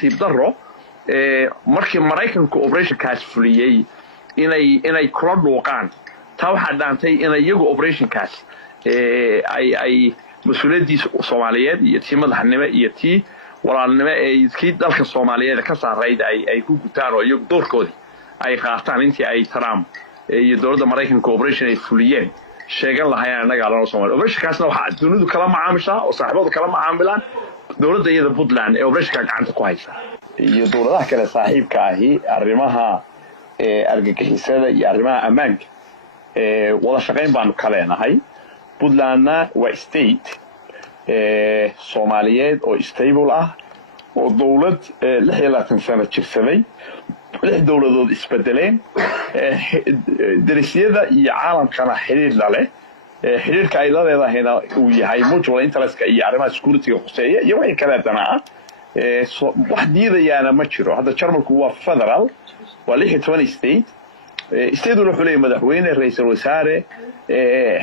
tibdaro markii Mareykanku operationkaas fuliyay inay kula dhuuqaan taa waxa dhaantay inay iyagu operationkaas ay mas'uuliyadiisa Soomaaliyeed iyo tii madaxnimo iyo tii walaalnimo ee kii dalka Soomaaliyeed ka saareeyay ay ku gutaan oo iyagu doorkoodii ay qaataan intii ay Trump iyo dowladda Mareykanka operation ay fuliyeen sheegan lahaayeen anaga la Soomaaliyeed operationkaasna waxa dawladdu kala macaamishaa oo saaxiibadu kala macaamilaan dowladda iyada Puntland ee operationka gacanta ku haysa iyo dowladaha kale saaxiibka ahi arrimaha argagixisada iyo arrimaha ammaanka wada shaqeyn baan ka leenahay Puntlandna waa state Soomaaliyeed oo stable ah oo dawlad 26 sano jirsaday lix dawladood isbedeleen darisyada iyo caalamkana xiriir la leh xiriirka ay leedahayna uu yahay mutual interest iyo arrimaha security qoseeya iyo wixii kale dana wax diidayana ma jiro hadda Jarmalku waa federal waa 16 state state wuxuu leeyahay madaxweyne ra'iisul wasaare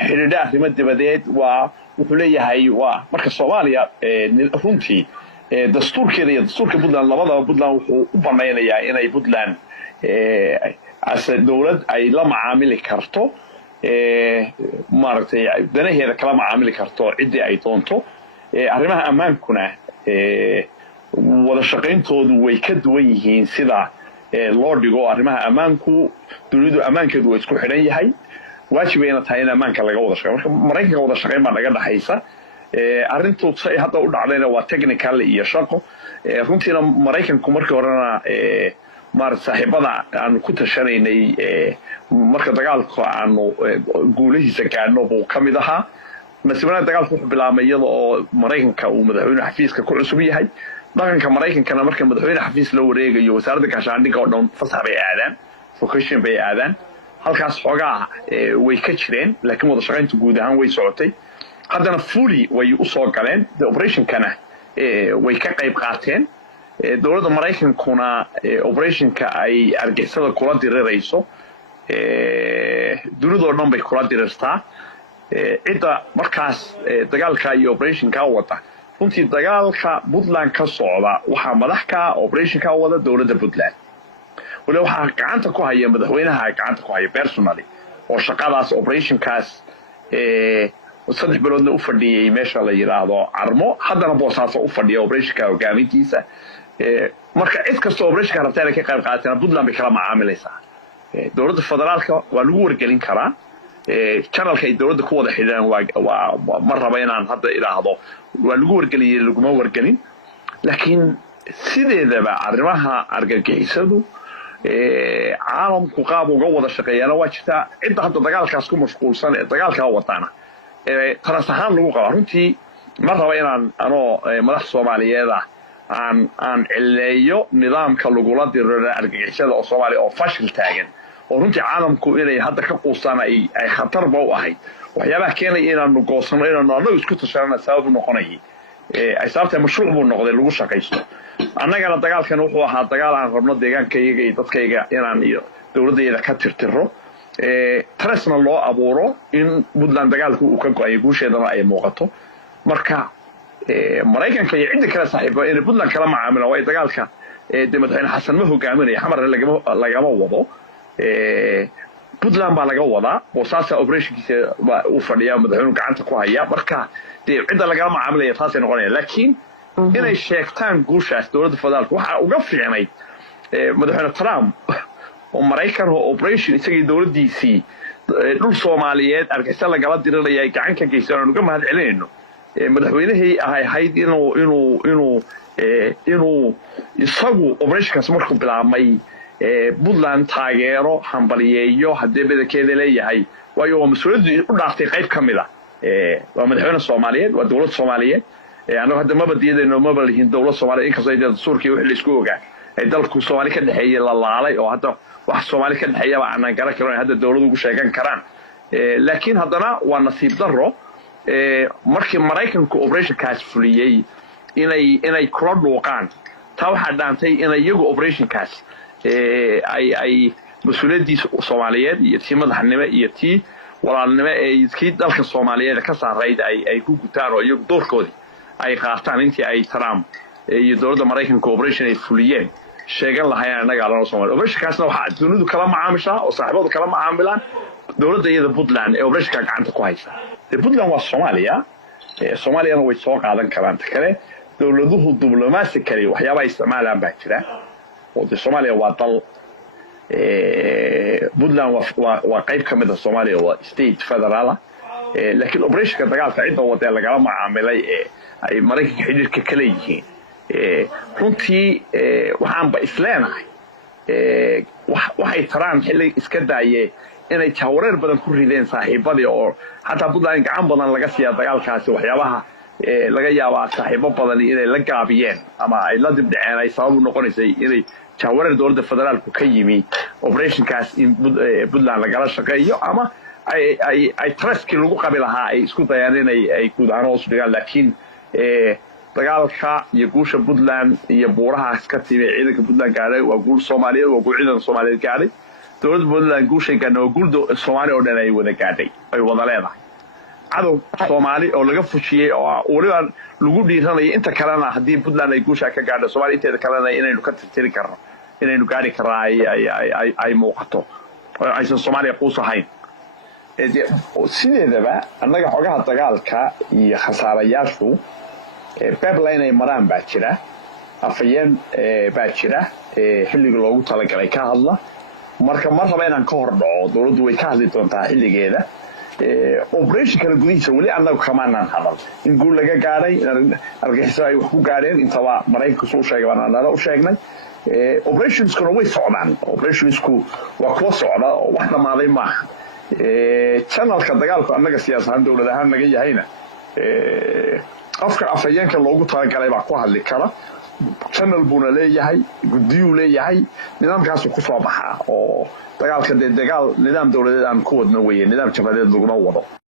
xiriirada arrimaha dibadeed waa wuxuu leeyahay waa marka Soomaaliya runtii dastuurkeeda iyo dastuurka Puntland labadaba Puntland wuxuu u banaynayaa inay Puntland as dawlad ay la macaamili karto maartay danaheeda kala macaamili karto cidii ay doonto arrimaha ammaankuna wada shaqeyntoodu way ka duwan yihiin sida loo dhigo arrimaha ammaanku dawladdu ammaankeedu way isku xidhan yahay waajibayna tahay in ammaanka laga wada shaqeeyo marka Mareykanka wada shaqeyn baa naga dhaxaysa arrintu say hadda u dhacdayna waa technical iyo shaqo runtiina Mareykanku markii horena mar saaxiibada aan ku tashanaynay marka dagaalku aanu guulihiisa gaadhno buu kamid ahaa mas'uuliyadda dagaalku wuxuu bilaabmay iyada oo Mareykanka uu madaxweyne xafiiska ku cusub yahay dhaqanka Mareykankana marka madaxweyne xafiis la wareegayo wasaaradda gaashaandhigga oo dhan fasax bay aadaan vacation bay aadaan halkaas xogaa way ka jireen laakiin wada shaqayntu guud ahaan way socotay haddana fully way u soo galeen operationkana way ka qayb qaateen dowladda Mareykankuna operationka ay argixisada kula dirirayso dunida oo dhan bay kula dirirtaa cidda markaas dagaalka iyo operationka wada runtii dagaalka Puntland ka socda waxa madax ka operationka wada dowladda Puntland wala waxa gacanta ku haya madaxweynaha gacanta ku haya personally oo shaqadaas operationkaas saddex biloodna u fadhiyay meesha la yiraahdo Carmo haddana boosaas u fadhiya operationka hogaamintiisa marka cid kasta operationka rabtaa ka qayb qaadatana Puntland bay kala macaamilaysaa dowladda federaalka waa lagu wargelin karaa channelka ay dowladda ku wada xidhan waa mar raba inaan hadda ilaahdo waa lagu wargeliyay laguma wargelin laakiin sideedaba arrimaha argagixisadu caalamku qaab uga wada shaqeeyana waa jirtaa cidda hadda dagaalkaas ku mashquulsan ee dagaalka wadana taras ahaan lagu qaba runtii mar raba inaan madax Soomaaliyeed aan cileeyo nidaamka lagula diriro argagixisada oo Soomaaliya oo fashil taagan oo runtii caalamku inay hadda ka quustaan ay khatar ba u ahayd waxyaabaha keenay inaanu goosano inaanu anagu isku tashanana sabab noqonay ay sababta mashruuc buu noqday lagu shaqeysto annagana dagaalkan wuxuu ahaa dagaal aan rabno deegaankayga iyo dadkayga inaan iyo dawladdeeda ka tirtiro trasna loo abuuro in Puntland dagaalku uu ka go'ay guusheedana ay muuqato marka Mareykanka iyo cidda kale saaxiibada in Puntland kala macaamilo way dagaalka madaxweyne Xasan ma hogaaminay xamar lagama wado Puntland baa laga wadaa boosaasa operationkiisa uu fadhiyaa madaxweynuhu gacanta ku haya marka cidda lagala macaamilaya taas ay noqonayaan laakiin inay sheegtaan guushaas dowladda federaalka waxa uga fiicnay madaxweyne Trump oo Mareykan oo operation isagii dowladdiisii dhul Soomaaliyeed argaysa lagala dirirayay gacan ka geysan uga mahad celinayno madaxweynihii ahayd inuu isagu operationkaas markuu bilaabmay Puntland taageero hambaliyeeyo haddii bedelkeeda leeyahay waayo waa mas'uuliyaddu u dhaaftay qayb kamid ah waa madaxweyne Soomaaliyeed waa dowlad Soomaaliyeed anagu hadda ma badiyadayno ma balihin dowlad Soomaaliyeed inkastoo ay dastuurkii wixii la isku ogaa ay dalku Soomaali ka dhaxeeyay la laalay oo hadda wax Soomaali ka dhaxeeya aan garan karin hadda dowladdu ugu sheegan karaan laakiin haddana waa nasiib darro markii Mareykanku operationkaas fuliyay inay kula dhuuqaan taa waxa dhaantay inay iyagu operationkaas ay mas'uuliyadiisa Soomaaliyeed iyo tii madaxnimo iyo tii walaalnimo ee kii dalka Soomaaliyeed ka saareeyay ay ku gutaan oo iyagu doorkoodii ay qaataan intii ay Trump iyo dowladda Mareykanka operation ay fuliyeen sheegan lahaayeen anaga lana Soomaaliya operation kaasna waxa dawladdu kala macaamishaa oo saaxiibadu kala macaamilaan dowladda iyada Puntland ee operation ka gacanta ku haysa Puntland waa Soomaaliya Soomaaliyana way soo qaadan karaan kale dowladuhu diblomaasi kale waxyaabo isticmaalaan baa jira oo Soomaaliya waa dal Puntland waa qayb ka mid ah Soomaaliya waa state federal laakiin operation ka dagaalka cidda wada laga macaamilay ay Mareykanka xiriirka kale yihiin runtii waxaan ba isleenahay waxay taraan xilli iska daayay inay jawaareer badan ku rideen saaxiibadii oo hatta Puntland gacan badan laga siiya dagaalkaasi waxyaabaha laga yaabaa saaxiibo badan inay la gaabiyeen ama ay la dibdhaceen ay sabab u noqonaysay inay jawaareer dowladda federaalku ka yimi operation kaas in Puntland lagala shaqeeyo ama ay trustkii lagu qabi lahaa ay isku dayaan inay guud ahaan hoos dhigaan laakiin dagaalka iyo guusha Puntland iyo buurahaas ka timay ciidanka Puntland gaaray waa guul Soomaaliyeed waa guul ciidan Soomaaliyeed gaaray dowladda Puntland guushay gaadhay waa guul Soomaaliya oo dhan ay wada gaadhay ay wada leedahay cadow Soomaali oo laga fujiyay oo waliba lagu dhiiranay inta kalena hadii Puntland ay guusha ka gaadho Soomaaliya inteeda kalena inaynu ka tirtiri karno inaynu gaari karaa ay muuqato aysan Soomaaliya quusahayn sideedaba annaga xogaha dagaalka iyo khasaarayaashu pipeline ay maraan baa jira afayeen baa jira xilliga loogu talagalay ka hadla marka mar raba inaan ka hor dhaco dawladdu way ka hadli doontaa xilligeeda operation kala gudihiisa wali annagu kamaanaan hadal in guul laga gaaray argagixisada ay wax ku gaareen intaba Mareykanku soo sheegay baan annaga u sheegnay operationsku way socdaan operationsku waa kuwa socda oo wax dhamaaday maaha channelka dagaalku annaga siyaasad dawlad ahaan naga yahayna afka afayeenka loogu talagalay baa ku hadli kara channel buna leeyahay gudiyu leeyahay nidaamkaas ku soo baxaa oo dagaalka dagaal nidaam dawladeed aan ku wadno weeye nidaam jabadeed laguma wado